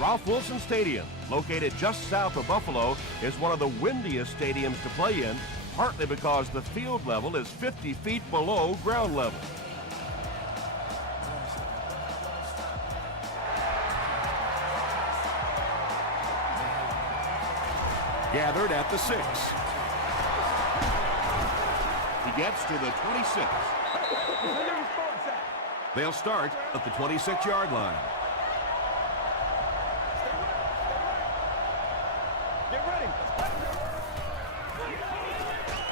Ralph Wilson Stadium, located just south of Buffalo, is one of the windiest stadiums to play in, partly because the field level is 50 feet below ground level. Gathered at the 6. He gets to the 26. They'll start at the 26-yard line. Get ready.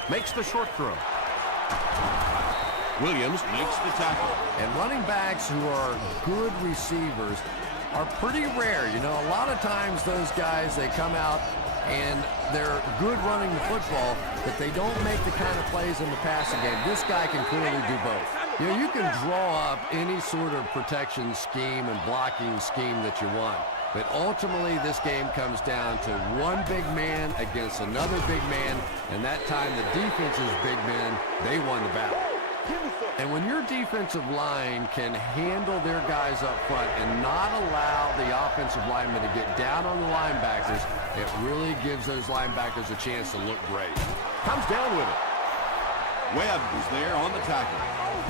Makes the short throw. Williams makes the tackle. And running backs who are good receivers are pretty rare. You know, a lot of times those guys, they come out and they're good running the football, but they don't make the kind of plays in the passing game. This guy can clearly do both. You know, you can draw up any sort of protection scheme and blocking scheme that you want, but ultimately this game comes down to one big man against another big man, and that time the defense's big men, they won the battle. And when your defensive line can handle their guys up front and not allow the offensive linemen to get down on the linebackers, it really gives those linebackers a chance to look great. Comes down with it. Webb is there on the tackle.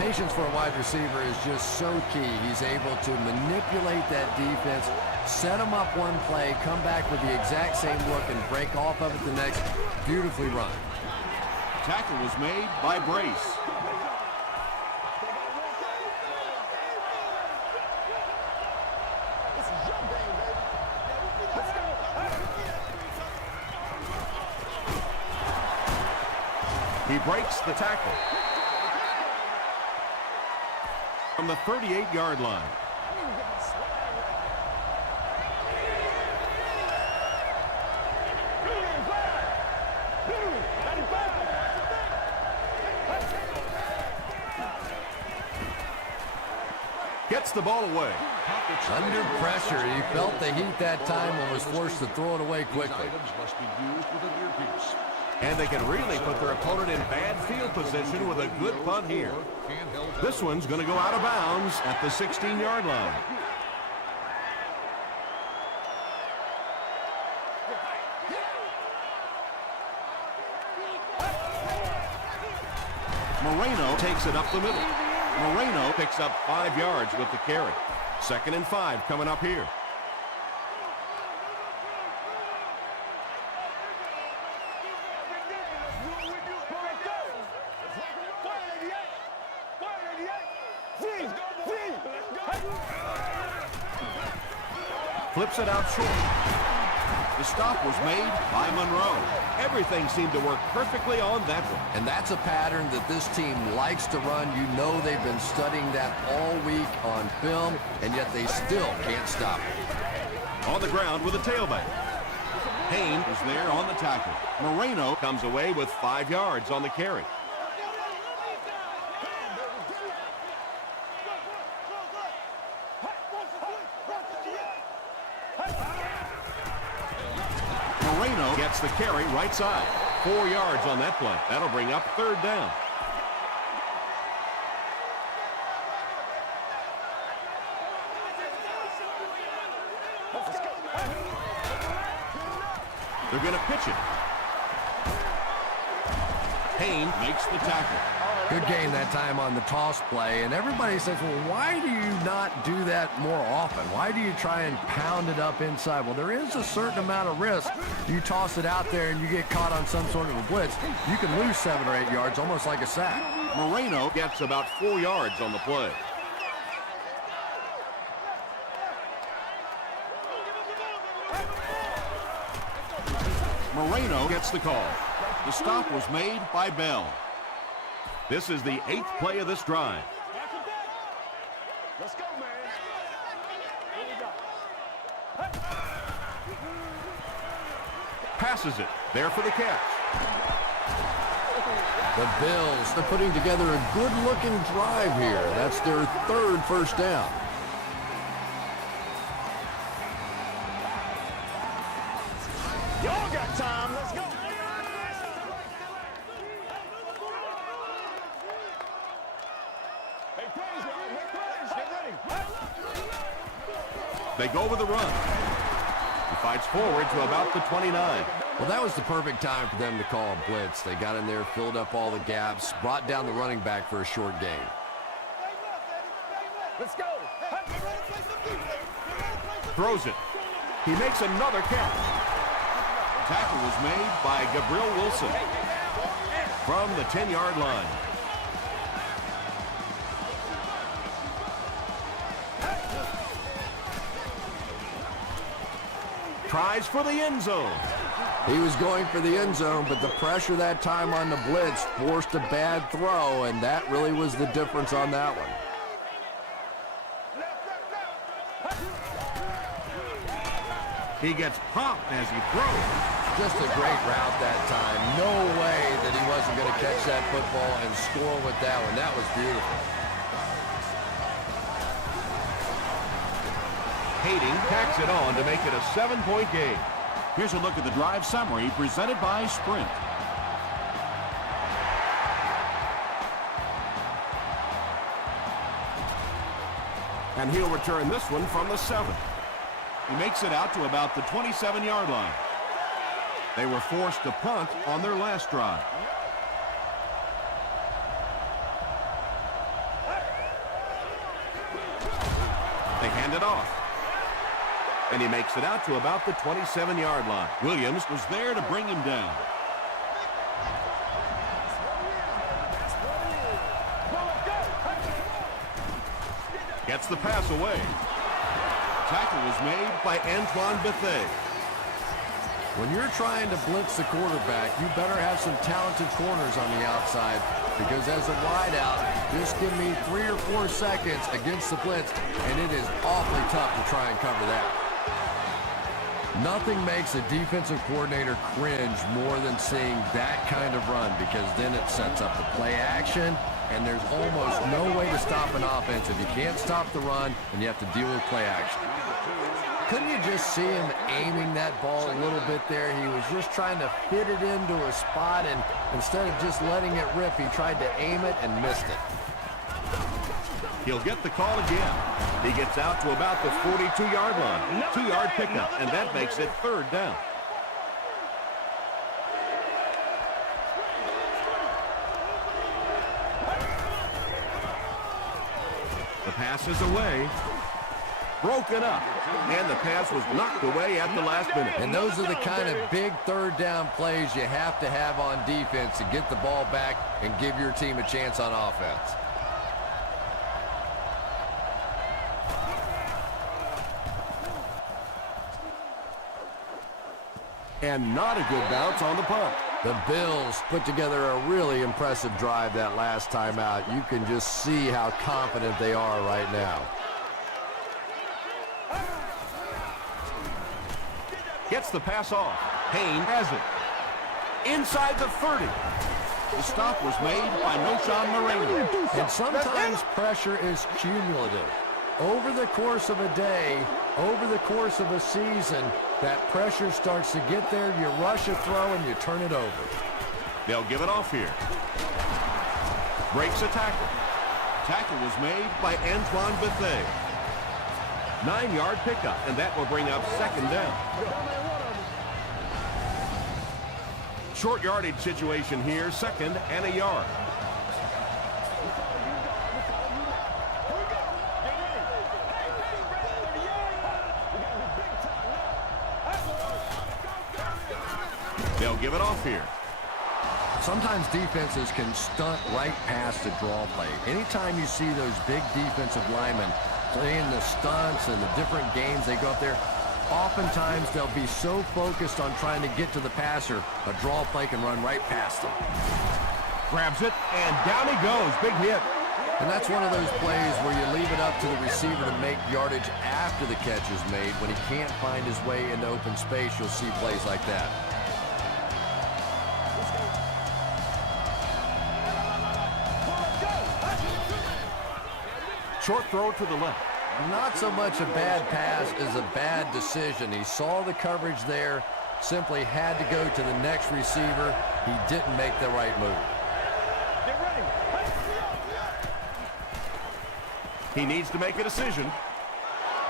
Patience for a wide receiver is just so key. He's able to manipulate that defense, set them up one play, come back with the exact same look, and break off of it the next. Beautifully run. Tackle was made by Brace. He breaks the tackle from the 38-yard line. Gets the ball away. Under pressure, he felt the heat that time and was forced to throw it away quickly. And they can really put their opponent in bad field position with a good punt here. This one's going to go out of bounds at the 16-yard line. Moreno takes it up the middle. Moreno picks up 5 yards with the carry. 2nd and 5 coming up here. Flips it out short. The stop was made by Monroe. Everything seemed to work perfectly on that one. And that's a pattern that this team likes to run. You know they've been studying that all week on film, and yet they still can't stop it. On the ground with a tailback. Payne is there on the tackle. Moreno comes away with 5 yards on the carry. Moreno gets the carry right side. 4 yards on that play. That'll bring up 3rd down. They're going to pitch it. Payne makes the tackle. Good game that time on the toss play, and everybody says, well, why do you not do that more often? Why do you try and pound it up inside? Well, there is a certain amount of risk. You toss it out there and you get caught on some sort of a blitz, you can lose 7 or 8 yards, almost like a sack. Moreno gets about 4 yards on the play. Moreno gets the call. The stop was made by Bell. This is the 8th play of this drive. Let's go, man. Passes it. There for the catch. The Bills, they're putting together a good-looking drive here. That's their 3rd first down. Y'all got time. Let's go. Hey, praise, y'all. Get ready. They go with the run. He fights forward to about the 29. Well, that was the perfect time for them to call a blitz. They got in there, filled up all the gaps, brought down the running back for a short gain. Let's go. Throws it. He makes another catch. Tackle was made by Gabriel Wilson from the 10-yard line. Tries for the end zone. He was going for the end zone, but the pressure that time on the blitz forced a bad throw, and that really was the difference on that one. He gets popped as he throws. Just a great route that time. No way that he wasn't going to catch that football and score with that one. That was beautiful. Hayden tacks it on to make it a 7-point game. Here's a look at the drive summary presented by Sprint. And he'll return this one from the 7. He makes it out to about the 27-yard line. They were forced to punt on their last drive. They hand it off. And he makes it out to about the 27-yard line. Williams was there to bring him down. Gets the pass away. Tackle was made by Antoine Bethea. When you're trying to blitz the quarterback, you better have some talented corners on the outside, because as a wideout, just give me 3 or 4 seconds against the blitz, and it is awfully tough to try and cover that. Nothing makes a defensive coordinator cringe more than seeing that kind of run, because then it sets up the play action, and there's almost no way to stop an offense if you can't stop the run and you have to deal with play action. Couldn't you just see him aiming that ball a little bit there? He was just trying to fit it into a spot, and instead of just letting it rip, he tried to aim it and missed it. He'll get the call again. He gets out to about the 42-yard line. 2-yard pickup, and that makes it 3rd down. The pass is away. Broken up, and the pass was knocked away at the last minute. And those are the kind of big 3rd down plays you have to have on defense to get the ball back and give your team a chance on offense. And not a good bounce on the punt. The Bills put together a really impressive drive that last time out. You can just see how confident they are right now. Gets the pass off. Payne has it. Inside the 30. The stop was made by Noshan Moreno. And sometimes pressure is cumulative. Over the course of a day, over the course of a season, that pressure starts to get there, you rush a throw, and you turn it over. They'll give it off here. Breaks a tackle. Tackle was made by Antoine Bethea. 9-yard pickup, and that will bring up 2nd down. Short yardage situation here, 2nd and a yard. They'll give it off here. Sometimes defenses can stunt right past the draw play. Anytime you see those big defensive linemen playing the stunts and the different games they go up there, oftentimes they'll be so focused on trying to get to the passer, a draw play can run right past them. Grabs it, and down he goes. Big hit. And that's one of those plays where you leave it up to the receiver to make yardage after the catch is made. When he can't find his way into open space, you'll see plays like that. Short throw to the left. Not so much a bad pass as a bad decision. He saw the coverage there, simply had to go to the next receiver. He didn't make the right move. Get ready. He needs to make a decision.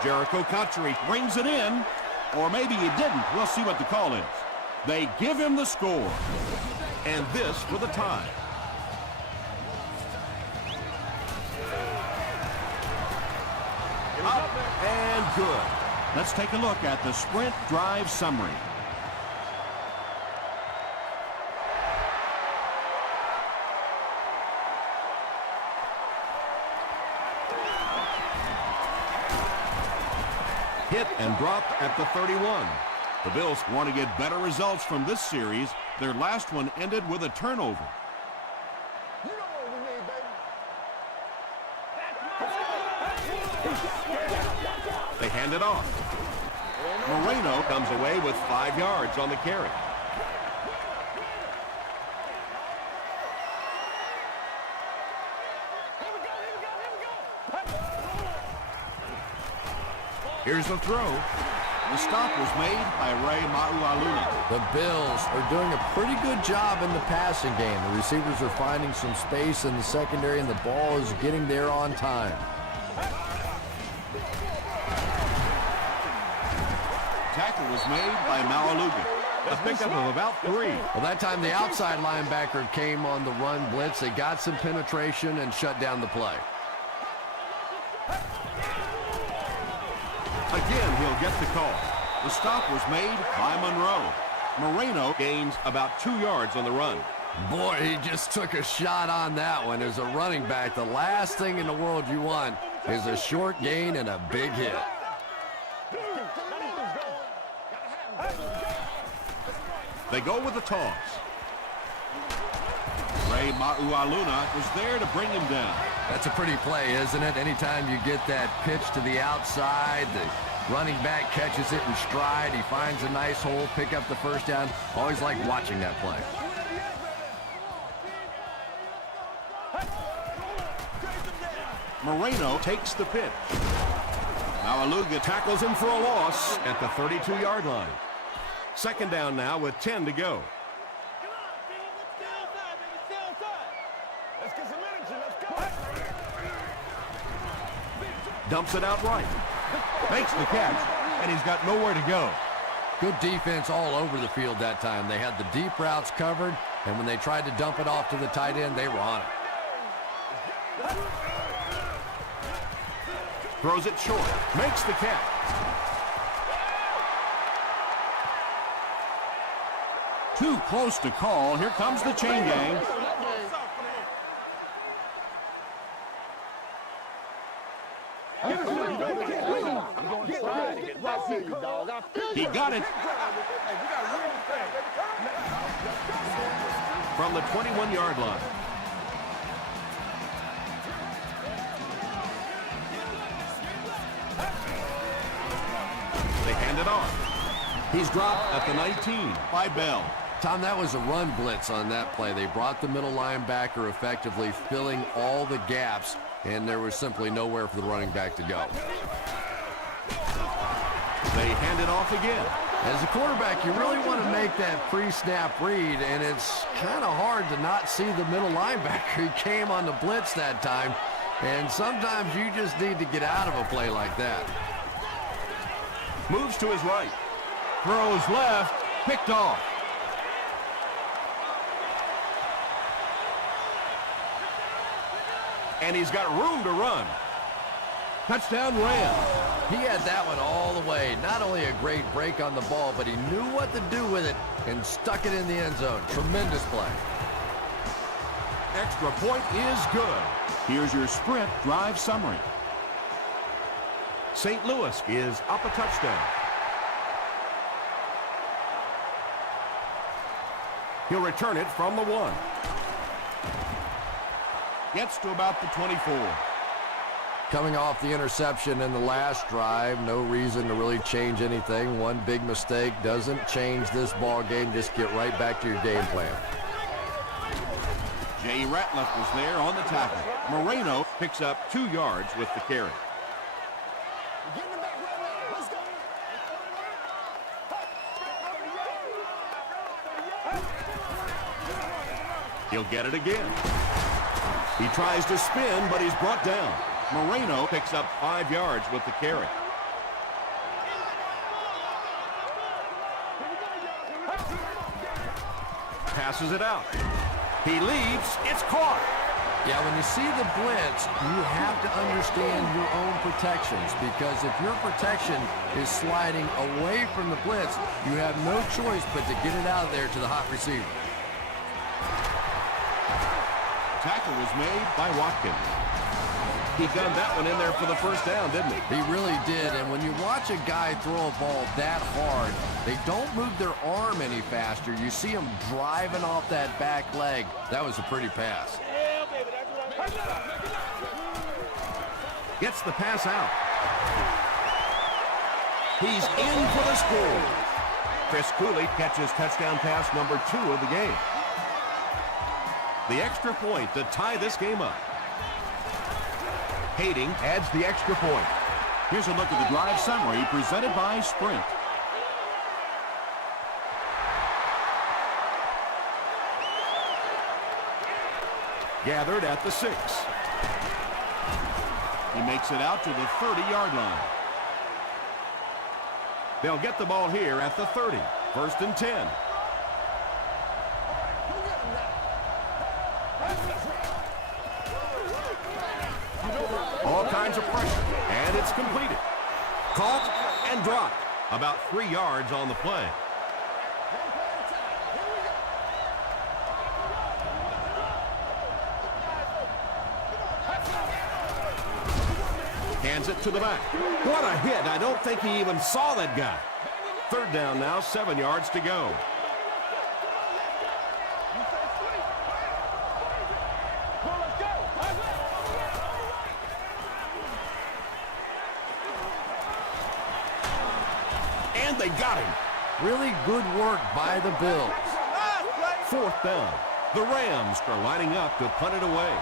Jericho Cotchery brings it in. Or maybe he didn't. We'll see what the call is. They give him the score. And this for the tie. Up and good. Let's take a look at the sprint drive summary. Hit and dropped at the 31. The Bills want to get better results from this series. Their last one ended with a turnover. You know what we need, baby. They hand it off. Moreno comes away with 5 yards on the carry. Here's the throw. The stop was made by Ray Maualuna. The Bills are doing a pretty good job in the passing game. The receivers are finding some space in the secondary, and the ball is getting there on time. Tackle was made by Maualuna. A pickup of about 3. Well, that time the outside linebacker came on the run blitz. They got some penetration and shut down the play. Again, he'll get the call. The stop was made by Monroe. Moreno Gains about 2 yards on the run. Boy, he just took a shot on that one. As a running back, the last thing in the world you want is a short gain and a big hit. They go with the toss. Ray Maualuna was there to bring him down. That's a pretty play, isn't it? Anytime you get that pitch to the outside, the running back catches it in stride. He finds a nice hole, pick up the first down. Always like watching that play. Moreno takes the pitch. Maualuna Tackles him for a loss at the 32-yard line. Second down now with 10 to go. Let's get some energy. Let's go. Dumps it out right. Makes the catch, and he's got nowhere to go. Good defense all over the field that time. They had the deep routes covered, and when they tried to dump it off to the tight end, they were on it. Throws it short. Makes the catch. too close to call. Here comes the chain gang. He got it. From the 21-yard line. They hand it off. He's dropped at the 19 by Bell. Tom, that was a run blitz on that play. They brought the middle linebacker effectively, filling all the gaps, and there was simply nowhere for the running back to go. They hand it off again. As a quarterback, you really want to make that pre-snap read, and it's kind of hard to not see the middle linebacker. He came on the blitz that time, and sometimes you just need to get out of a play like that. Moves to his right. Throws left. Picked off. And he's got room to run. Touchdown Rams. He had that one all the way. Not only a great break on the ball, but he knew what to do with it and stuck it in the end zone. Tremendous play. Extra point is good. Here's your sprint drive summary. St. Louis is up a touchdown. He'll return it from the 1. Gets to about the 24. Coming off the interception in the last drive, no reason to really change anything. One big mistake doesn't change this ball game. Just get right back to your game plan. Jay Ratliff was there on the tackle. Moreno picks up 2 yards with the carry. He'll get it again. He tries to spin, but he's brought down. Moreno picks up 5 yards with the carry. passes it out. He leaves. It's caught. Yeah, when you see the blitz, you have to understand your own protections, because if your protection is sliding away from the blitz, you have no choice but to get it out of there to the hot receiver. Tackle was made by Watkins. He gunned that one in there for the first down, didn't he? He really did, and when you watch a guy throw a ball that hard, they don't move their arm any faster. You see them driving off that back leg. That was a pretty pass. Gets the pass out. He's in for the score. Chris Cooley catches touchdown pass number 2 of the game. The extra point to tie this game up. Hayden adds the extra point. Here's a look at the drive summary presented by Sprint. Gathered at the 6. He makes it out to the 30-yard line. They'll get the ball here at the 30. 1st and 10. All kinds of pressure, and it's completed. Caught and dropped. About 3 yards on the play. Hands it to the back. What a hit. I don't think he even saw that guy. 3rd down now, 7 yards to go. And they got him. Really good work by the Bills. 4th down. The Rams are lining up to punt it away.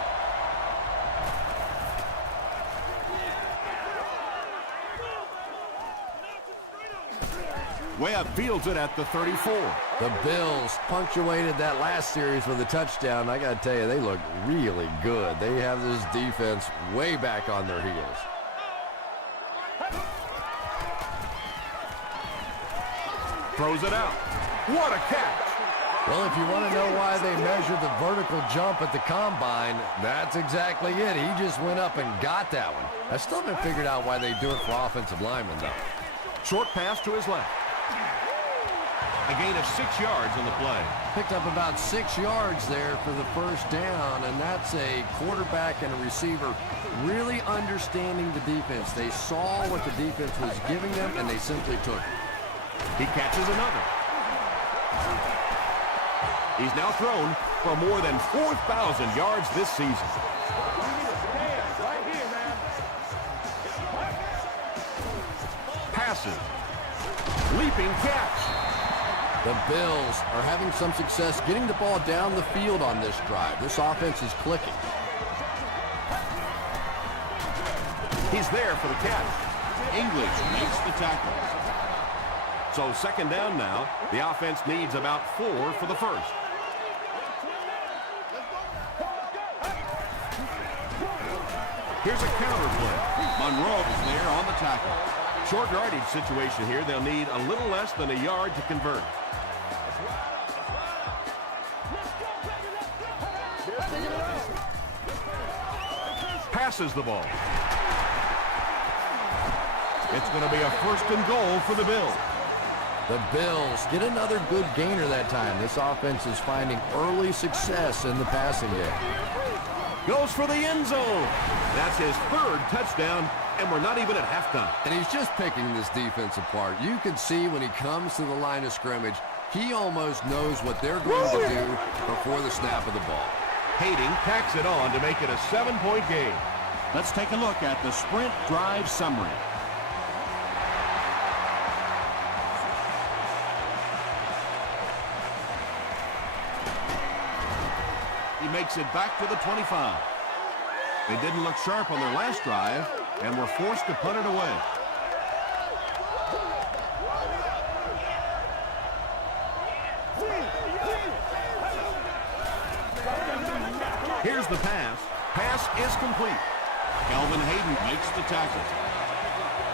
Webb fields it at the 34. The Bills punctuated that last series with a touchdown. I got to tell you, they look really good. They have this defense way back on their heels. Throws it out. What a catch. Well, if you want to know why they measured the vertical jump at the combine, that's exactly it. He just went up and got that one. I still haven't figured out why they do it for offensive linemen, though. Short pass to his left. A gain of 6 yards on the play. Picked up about 6 yards there for the first down, and that's a quarterback and a receiver really understanding the defense. They saw what the defense was giving them, and they simply took it. He catches another. He's now thrown for more than 4,000 yards this season. Passes. Leaping catch. The Bills are having some success getting the ball down the field on this drive. This offense is clicking. He's there for the catch. English makes the tackle. So 2nd down now. The offense needs about 4 for the first. Here's a counter play. Monroe is there on the tackle. Short yardage situation here. They'll need a little less than a yard to convert. Passes the ball. It's going to be a 1st and goal for the Bills. The Bills get another good gainer that time. This offense is finding early success in the passing game. Goes for the end zone. That's his 3rd touchdown, and we're not even at halftime. And he's just picking this defense apart. You can see when he comes to the line of scrimmage, he almost knows what they're going to do before the snap of the ball. Hayden tacks it on to make it a 7-point game. Let's take a look at the Sprint drive summary. He makes it back to the 25. They didn't look sharp on their last drive and were forced to punt it away. Here's the pass. Pass is complete. Kelvin Hayden makes the tackle.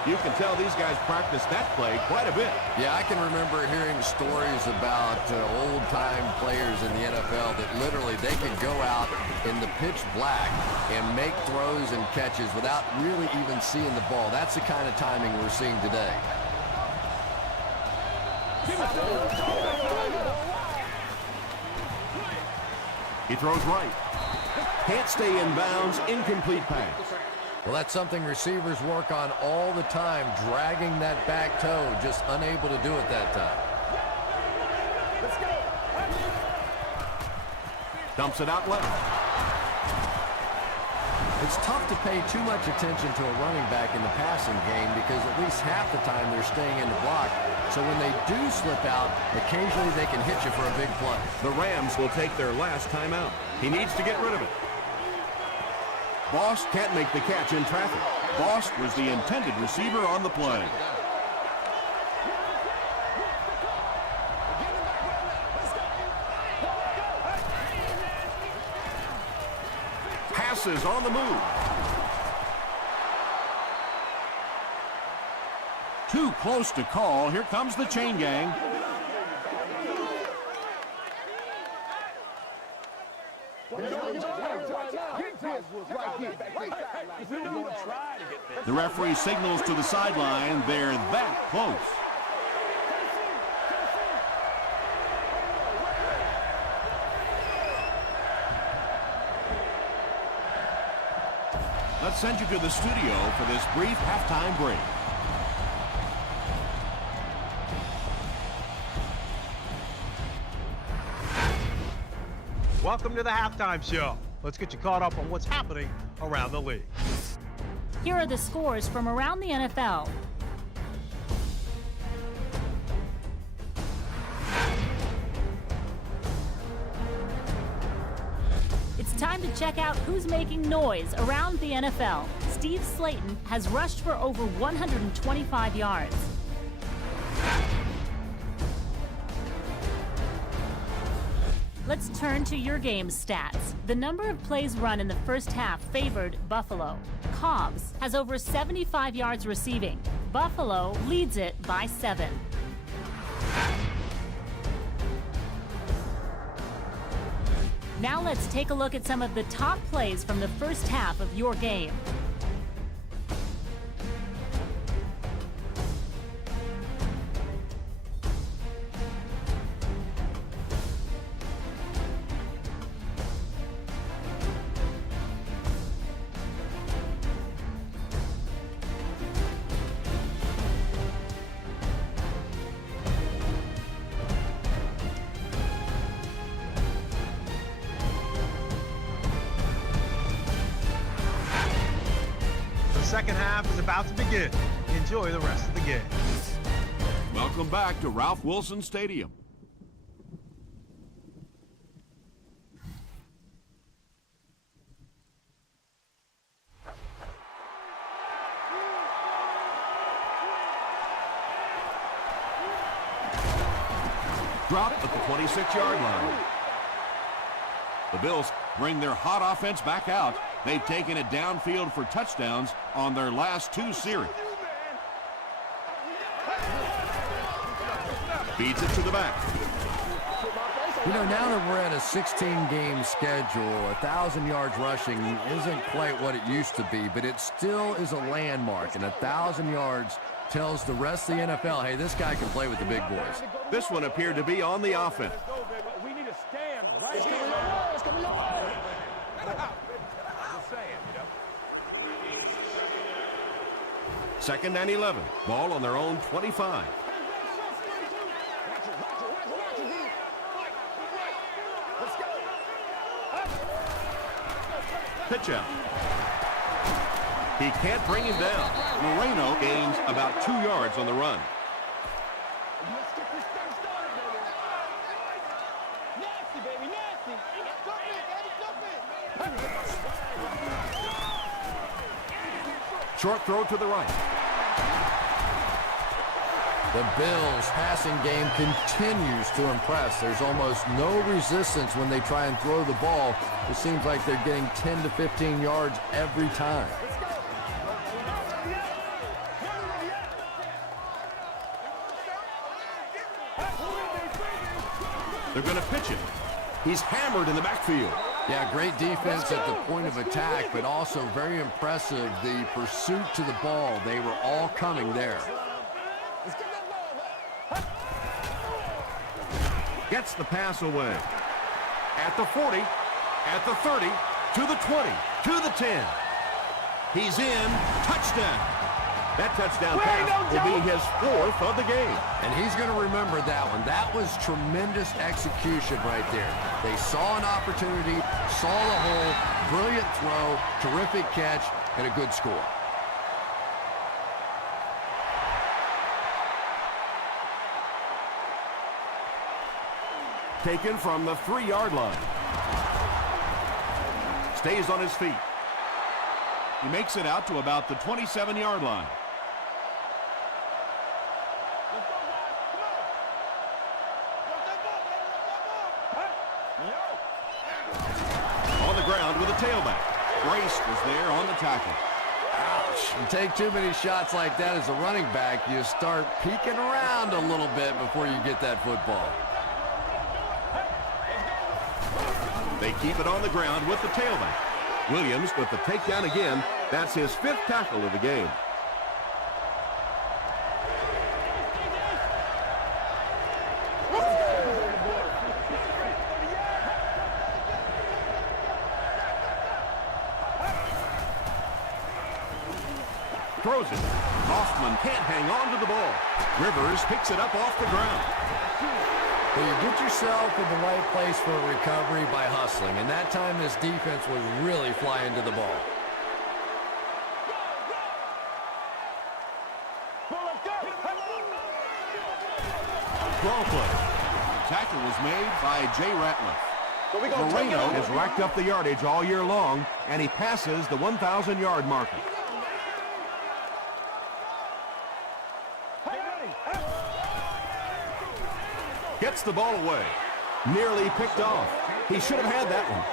You can tell these guys practice that play quite a bit. Yeah, I can remember hearing stories about old-time players in the NFL that literally they could go out in the pitch black and make throws and catches without really even seeing the ball. That's the kind of timing we're seeing today. He throws right. Can't stay in bounds. Incomplete pass. Well, that's something receivers work on all the time, dragging that back toe, just unable to do it that time. Dumps it out left. It's tough to pay too much attention to a running back in the passing game because at least half the time they're staying in the block. So when they do slip out, occasionally they can hit you for a big play. The Rams will take their last timeout. He needs to get rid of it. Boss can't make the catch in traffic. Boss was the intended receiver on the play. Passes on the move. Too close to call. Here comes the chain gang. The referee signals to the sideline. They're that close. Let's send you to the studio for this brief halftime break. Welcome to the halftime show. Let's get you caught up on what's happening around the league. Here are the scores from around the NFL. It's time to check out who's making noise around the NFL. Steve Slayton has rushed for over 125 yards. Let's turn to your game's stats. The number of plays run in the first half favored Buffalo. Cobbs has over 75 yards receiving. Buffalo leads it by 7. Now let's take a look at some of the top plays from the first half of your game. Second half is about to begin. Enjoy the rest of the game. Welcome back to Ralph Wilson Stadium. Drop at the 26-yard line. The Bills bring their hot offense back out. They've taken it downfield for touchdowns on their last 2 series. Feeds it to the back. You know, now that we're at a 16-game schedule, 1,000 yards rushing isn't quite what it used to be, but it still is a landmark, and 1,000 yards tells the rest of the NFL, hey, this guy can play with the big boys. This one appeared to be on the offense. We need to stand right here. Second and 11. Ball on their own 25. Pitch out. He can't bring him down. Moreno gains about 2 yards on the run. Short throw to the right. The Bills' passing game continues to impress. There's almost no resistance when they try and throw the ball. It seems like they're getting 10 to 15 yards every time. They're going to pitch it. He's hammered in the backfield. Yeah, great defense at the point of attack, but also very impressive, the pursuit to the ball. They were all coming there. Gets the pass away. At the 40, at the 30, to the 20, to the 10. He's in. Touchdown. That touchdown pass will be his 4th of the game. And he's going to remember that one. That was tremendous execution right there. They saw an opportunity, saw the hole, brilliant throw, terrific catch, and a good score. Taken from the 3-yard line. Stays on his feet. He makes it out to about the 27-yard line. On the ground with a tailback. Grace was there on the tackle. Ouch. You take too many shots like that as a running back, you start peeking around a little bit before you get that football. They keep it on the ground with the tailback. Williams with the takedown again. That's his 5th tackle of the game. Throws it. Hoffman can't hang on to the ball. Rivers picks it up off the ground. Well, you get yourself in the right place for a recovery by hustling, and that time this defense was really flying to the ball. Ball play. Tackle was made by Jay Ratliff. Moreno has racked up the yardage all year long, and he passes the 1,000-yard marker. Gets the ball away. Nearly picked off. He should have had that one.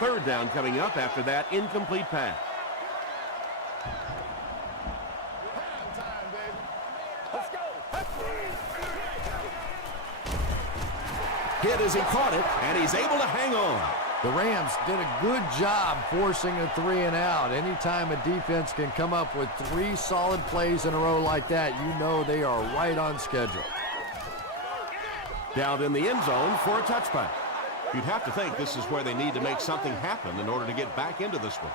Third down coming up after that incomplete pass. Hit as he caught it, and he's able to hang on. The Rams did a good job forcing a 3-and-out. Anytime a defense can come up with 3 solid plays in a row like that, you know they are right on schedule. Down in the end zone for a touchback. You'd have to think this is where they need to make something happen in order to get back into this one.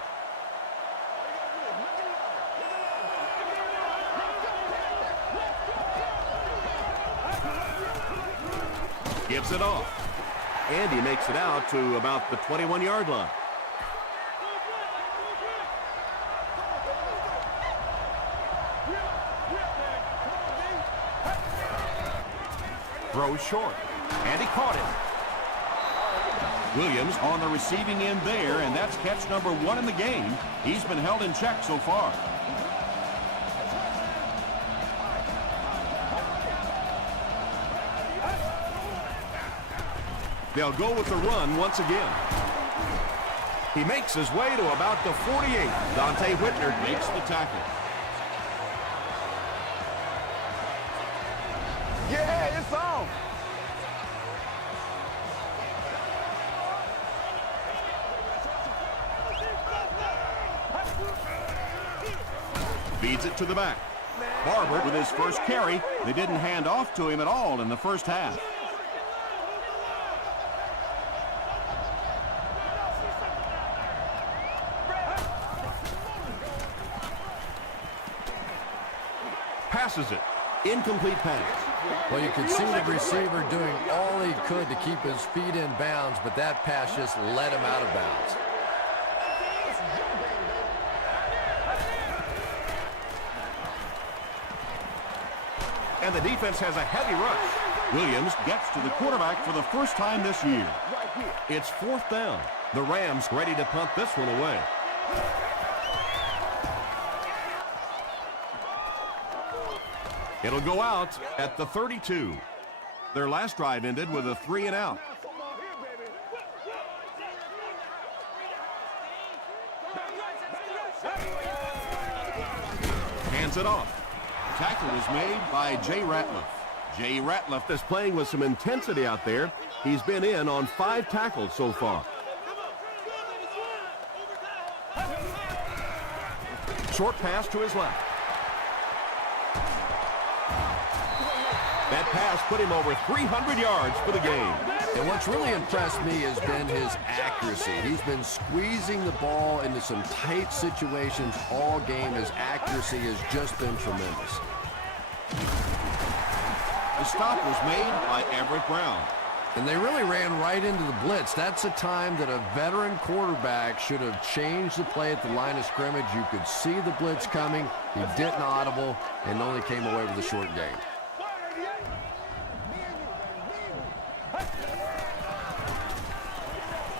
Gives it off. And he makes it out to about the 21-yard line. Throws short. And he caught it. Williams on the receiving end there, and that's catch number 1 in the game. He's been held in check so far. They'll go with the run once again. He makes his way to about the 48. Dante Whitner Makes the tackle. Yeah, it's on. Feeds it to the back. Barber with his first carry. They didn't hand off to him at all in the first half. passes it. Incomplete pass. Well, you could see the receiver doing all he could to keep his feet in bounds, but that pass just let him out of bounds. And the defense has a heavy rush. Williams gets to the quarterback for the first time this year. It's fourth down. The Rams ready to punt this one away. It'll go out at the 32. Their last drive ended with a 3-and-out. Hands it off. Tackle was made by Jay Ratliff. Jay Ratliff Is playing with some intensity out there. He's been in on 5 tackles so far. Short pass to his left. That pass put him over 300 yards for the game. And what's really impressed me has been his accuracy. He's been squeezing the ball into some tight situations all game. His accuracy has just been tremendous. The stop was made by Everett Brown. And they really ran right into the blitz. That's a time that a veteran quarterback should have changed the play at the line of scrimmage. You could see the blitz coming. He didn't audible and only came away with a short gain.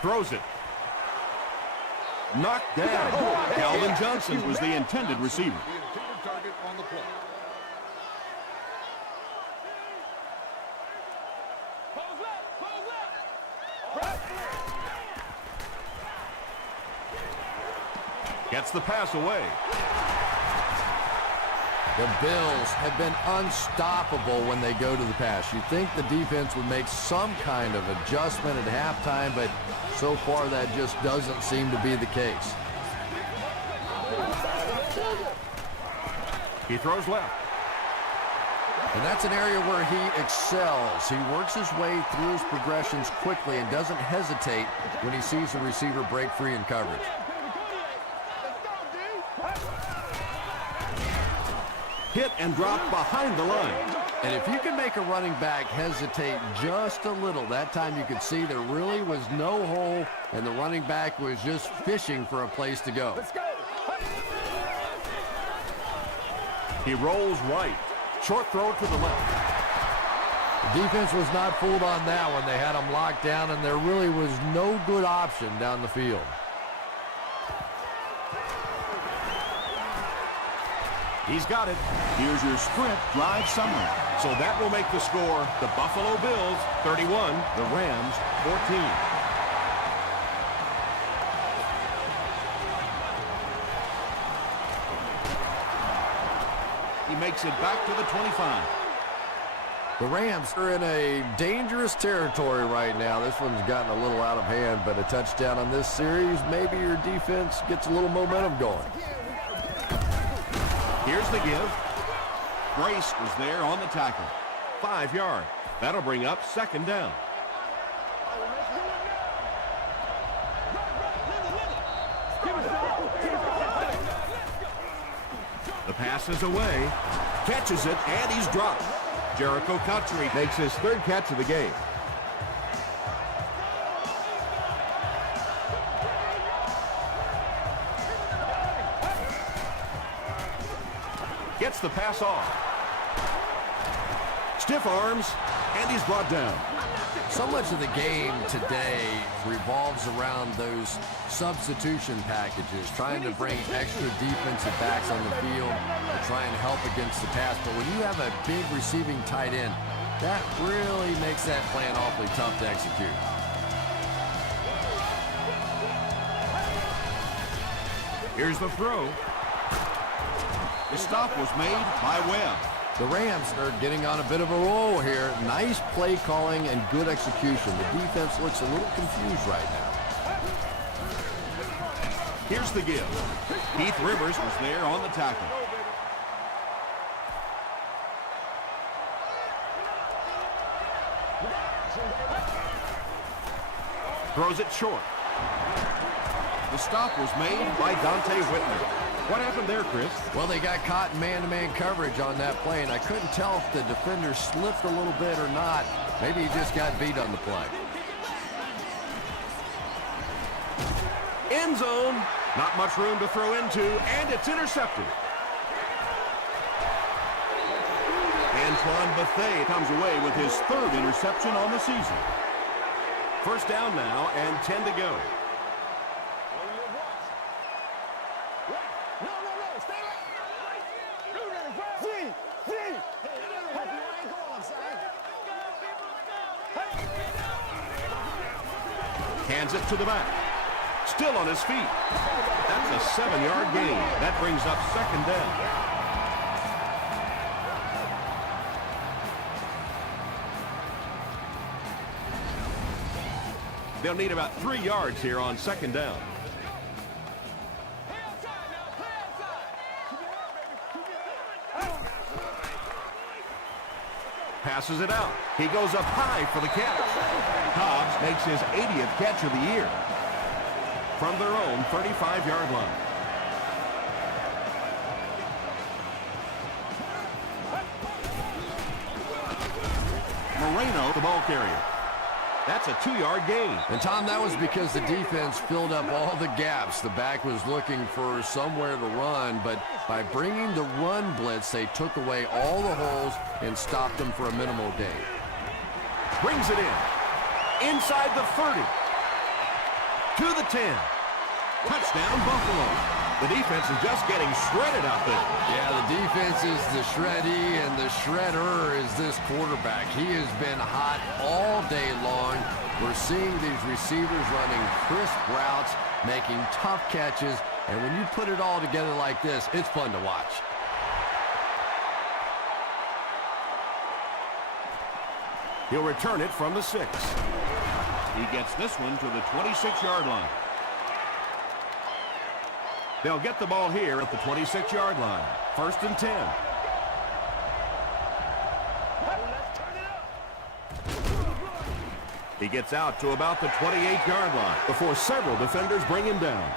Throws it. Knocked down. Calvin Johnson was the intended receiver. Gets the pass away. The Bills have been unstoppable when they go to the pass. You'd think the defense would make some kind of adjustment at halftime, but so far that just doesn't seem to be the case. He throws left. And that's an area where he excels. He works his way through his progressions quickly and doesn't hesitate when he sees the receiver break free in coverage. Hit and drop behind the line. And if you can make a running back hesitate just a little, that time you could see there really was no hole and the running back was just fishing for a place to go. He rolls right. Short throw to the left. The defense was not fooled on that one. They had him locked down and there really was no good option down the field. He's got it. Here's your sprint drive summary. So that will make the score the Buffalo Bills 31, the Rams 14. He makes it back to the 25. The Rams are in a dangerous territory right now. This one's gotten a little out of hand, but a touchdown on this series, maybe your defense gets a little momentum going. Here's the give. Grace was there on the tackle. 5 yards. That'll bring up second down. The pass is away. Catches it, and he's dropped. Jericho Cotchery makes his 3rd catch of the game. Gets the pass off. Stiff arms, and he's brought down. So much of the game today revolves around those substitution packages, trying to bring extra defensive backs on the field to try and help against the pass. But when you have a big receiving tight end, that really makes that plan awfully tough to execute. Here's the throw. The stop was made by Webb. The Rams are getting on a bit of a roll here. Nice play calling and good execution. The defense looks a little confused right now. Here's the give. Keith Rivers was there on the tackle. Throws it short. The stop was made By Dante Whitner. What happened there, Chris? Well, they got caught in man-to-man coverage on that play, and I couldn't tell if the defender slipped a little bit or not. Maybe he just got beat on the play. End zone. Not much room to throw into, and it's intercepted. Antoine Bethea comes away with his 3rd interception on the season. First down now, and 10 to go. Hands it to the back. Still on his feet. That's a 7-yard gain. That brings up second down. They'll need about 3 yards here on second down. Passes it out. He goes up high for the catch. Cobbs makes his 80th catch of the year from their own 35-yard line. Moreno, the ball carrier. That's a 2-yard gain. And, Tom, that was because the defense filled up all the gaps. The back was looking for somewhere to run, but by bringing the run blitz, they took away all the holes and stopped them for a minimal gain. Brings it in. Inside the 30. To the 10. Touchdown, Buffalo. The defense is just getting shredded out there. Yeah, the defense is the shreddy, and the shredder is this quarterback. He has been hot all day long. We're seeing these receivers running crisp routes, making tough catches, and when you put it all together like this, it's fun to watch. He'll return it from the 6. He gets this one to the 26-yard line. They'll get the ball here at the 26-yard line. 1st and 10. He gets out to about the 28-yard line before several defenders bring him down.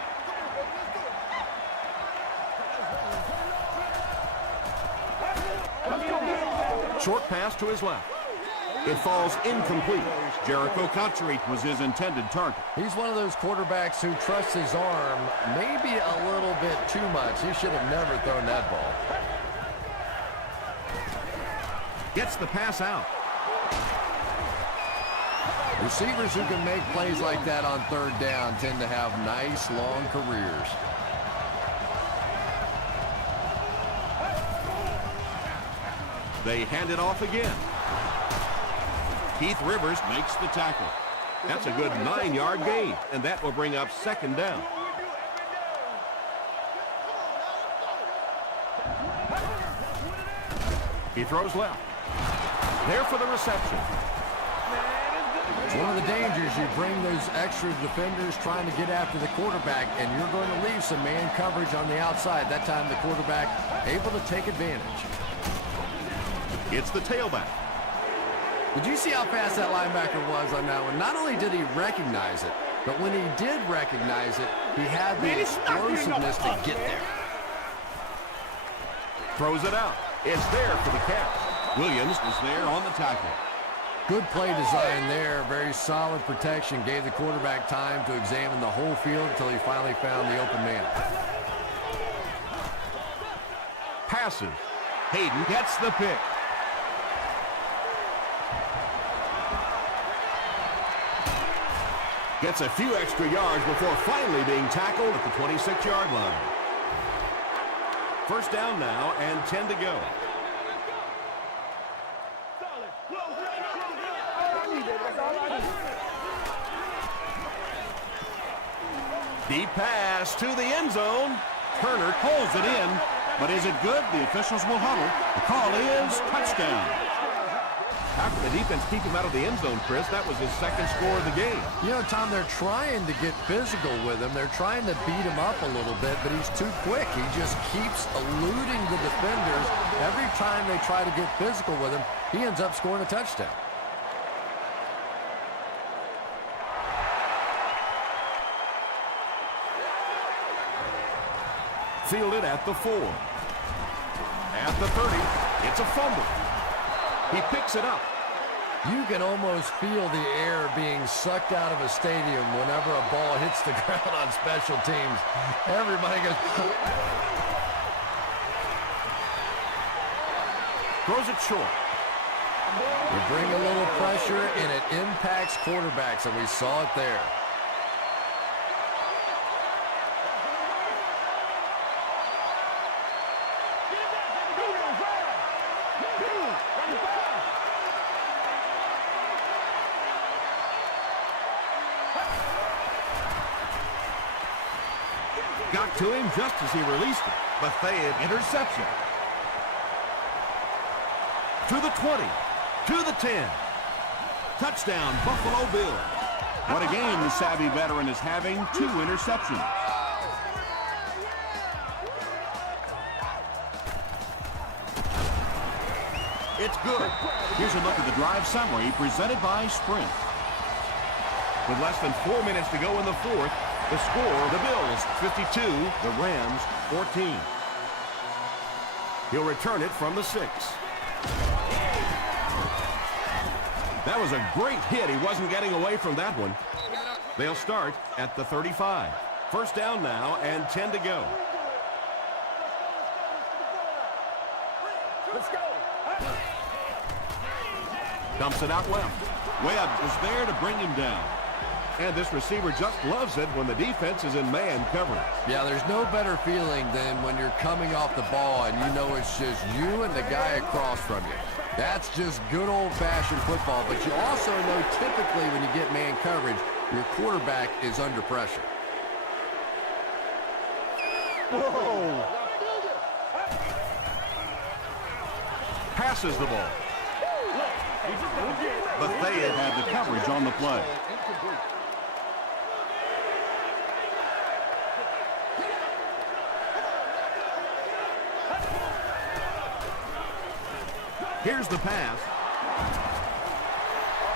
Short pass to his left. It falls incomplete. Jericho Cotchery was his intended target. He's one of those quarterbacks who trusts his arm maybe a little bit too much. He should have never thrown that ball. Gets the pass out. Receivers who can make plays like that on 3rd down tend to have nice, long careers. They hand it off again. Keith Rivers makes the tackle. That's a good 9-yard gain, and that will bring up 2nd down. He throws left. There for the reception. It's one of the dangers. You bring those extra defenders trying to get after the quarterback, and you're going to leave some man coverage on the outside. That time the quarterback able to take advantage. It's the tailback. Did you see how fast that linebacker was on that one? Not only did he recognize it, but when he did recognize it, he had the explosiveness to get there. Throws it out. It's there for the catch. Williams was there on the tackle. Good play design there. Very solid protection. Gave the quarterback time to examine the whole field until he finally found the open man. Passes. Hayden gets the pick. Gets a few extra yards before finally being tackled at the 26-yard line. 1st down now and 10 to go. Deep pass to the end zone. Turner pulls it in, but is it good? The officials will huddle. The call is touchdown. After the defense keep him out of the end zone, Chris, that was his 2nd score of the game. You know, Tom, they're trying to get physical with him. They're trying to beat him up a little bit, but he's too quick. He just keeps eluding the defenders. Every time they try to get physical with him, he ends up scoring a touchdown. Fielded at the 4. At the 30, it's a fumble. He picks it up. You can almost feel the air being sucked out of a stadium whenever a ball hits the ground on special teams. Everybody goes... Throws it short. You bring a little pressure, and it impacts quarterbacks, and we saw it there. Got to him just as he released it. Bethea interception. To the 20. To the 10. Touchdown, Buffalo Bills. What a game the savvy veteran is having. 2 interceptions. It's good. Here's a look at the drive summary presented by Sprint. With less than 4 minutes to go in the fourth, the score, the Bills 52, the Rams 14. He'll return it from the 6. That was a great hit. He wasn't getting away from that one. They'll start at the 35. First down now and 10 to go. Let's go. Dumps it out left. Webb is there to bring him down. And this receiver just loves it when the defense is in man coverage. Yeah, there's no better feeling than when you're coming off the ball and you know it's just you and the guy across from you. That's just good old-fashioned football, but you also know typically when you get man coverage, your quarterback is under pressure. Whoa. Passes the ball. Bethea had the coverage on the play. Here's the pass.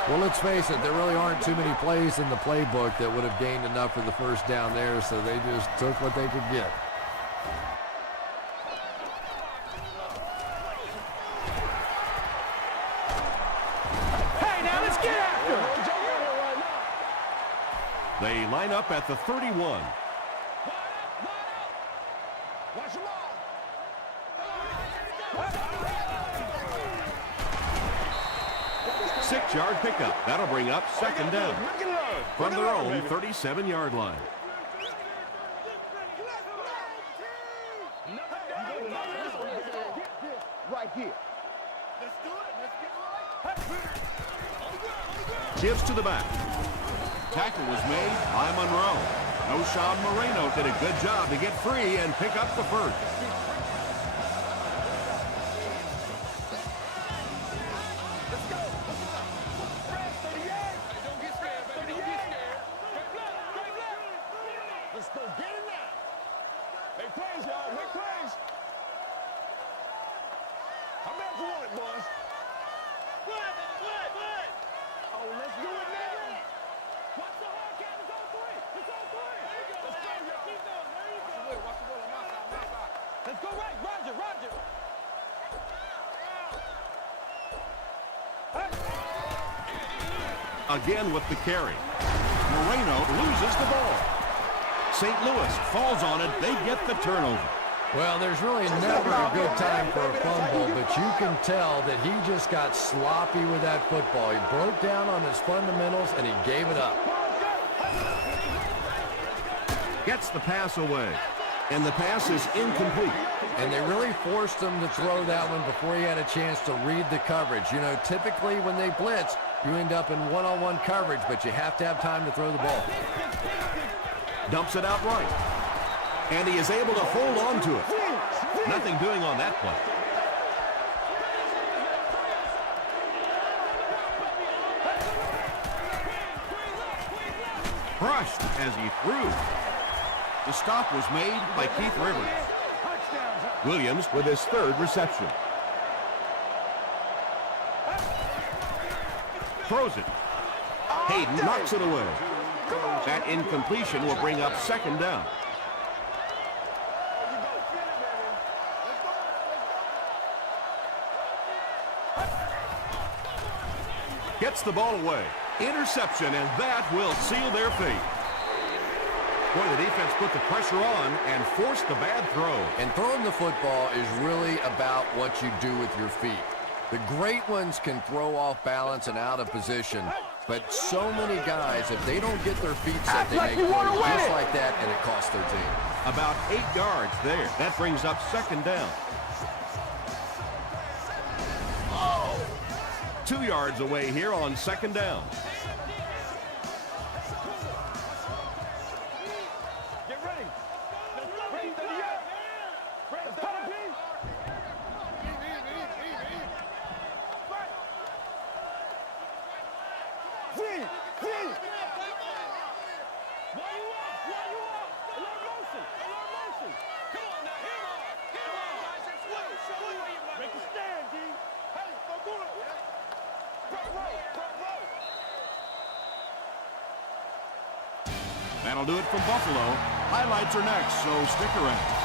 Well, let's face it, there really aren't too many plays in the playbook that would have gained enough for the first down there, so they just took what they could get. Hey, now let's get after it. They line up at the 31. Watch them all. 6-yard pickup. That'll bring up second down from their own 37-yard line. Right here. Gives to the back. Tackle was made by Monroe. Noshawn Moreno did a good job to get free and pick up the first. Let's go get it now. Make plays, y'all. Make plays. I'm back for it, boys. Oh, let's do it now. Watch the hard cat. It's on 3. It's on 3. Let's go, y'all. Keep going. There you go. Watch the ball on my side. Let's go right. Roger. Again with the carry. Moreno loses the ball. St. Louis falls on it. They get the turnover. Well, there's really never a good time for a fumble, but you can tell that he just got sloppy with that football. He broke down on his fundamentals, and he gave it up. Gets the pass away. And the pass is incomplete. And they really forced him to throw that one before he had a chance to read the coverage. You know, typically when they blitz, you end up in one-on-one coverage, but you have to have time to throw the ball. Dumps it out right. And he is able to hold on to it. Nothing doing on that play. Crushed as he threw. The stop was made by Keith Rivers. Williams with his 3rd reception. Throws it. Hayden knocks it away. That incompletion will bring up second down. Gets the ball away. Interception, and that will seal their fate. Boy, the defense put the pressure on and forced the bad throw. And throwing the football is really about what you do with your feet. The great ones can throw off balance and out of position, but so many guys, if they don't get their feet set, they make throws just like that, and it costs their team. About 8 yards there. That brings up second down. 2 yards away here on second down. Get ready. Ready, steady up. Ready, steady. Feed. That'll do it from Buffalo. Highlights are next, so stick around.